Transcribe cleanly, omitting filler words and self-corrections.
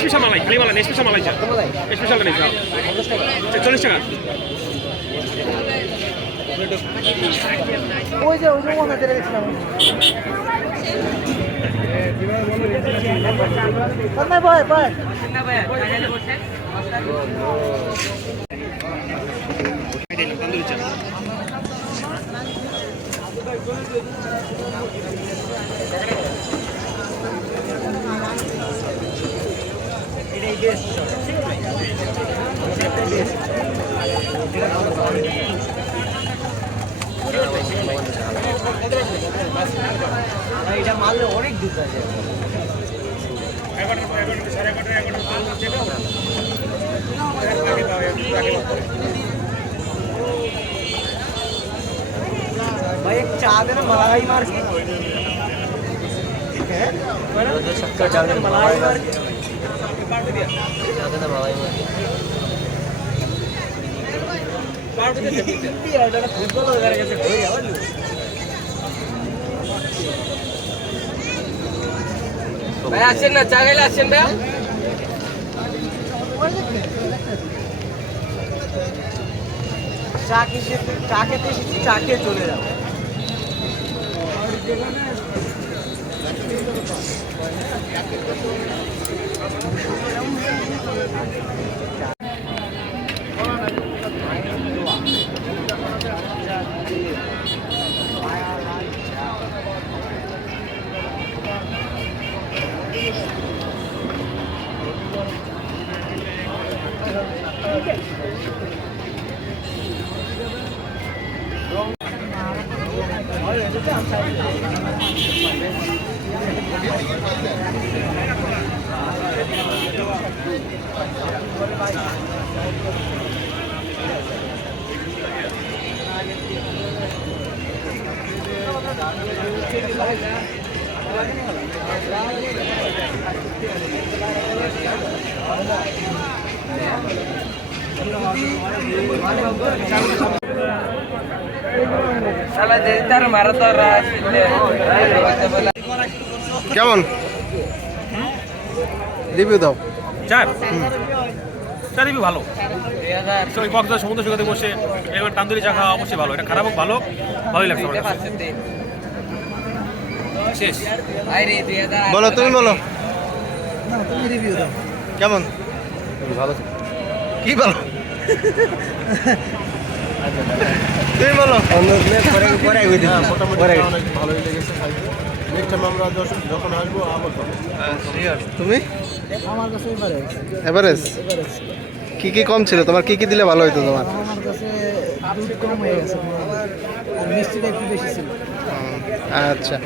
Special মালাই, খালি মালাই না, special মালাই চা। স্পেশাল নেই চা। 40 টাকা। ওই যে মনে ধরে গেছিলাম। বয় বয় তন্দুরি চা। এটাই বেস্ট। এটা মারলে অনেক দূর আছে। भाई एक चाय देना मलाई मार के शक्कर चाय देना मलाई मार के चाय देना मलाई मार के फुटबॉल वगैरह जैसे हो गया भाई আসেন না চা খেলে আসেন না চা খেতে এসেছি চা খেয়ে চলে যাবো কেমন রিভিউ দাও? চা রিভিউ ভালো। ওই কক্সবাজার সমুদ্র সৈকতে বসে এবার তান্দুরি চা খাওয়া অবশ্যই ভালো। এটা খারাপ হোক ভালো, ভালোই লাগছে আমার কাছে। শেষ। বলো, তুমি বলো তুমি রিভিউ দাও কেমন? ভালো। কি ভালো? তুমি বলো। মোটামুটি অনেক ভালোই লেগেছে খাইতে। নেক্সট টাইম আমরা যখন আসবো আবার খাবো। তুমি? আমার কাছে এভারেজ। কি কি কম ছিল তোমার? কি কি দিলে ভালো হতো তোমার? আমার কাছে দুধ কম হয়ে গেছে আর মিষ্টিটা একটু বেশি ছিল। আচ্ছা।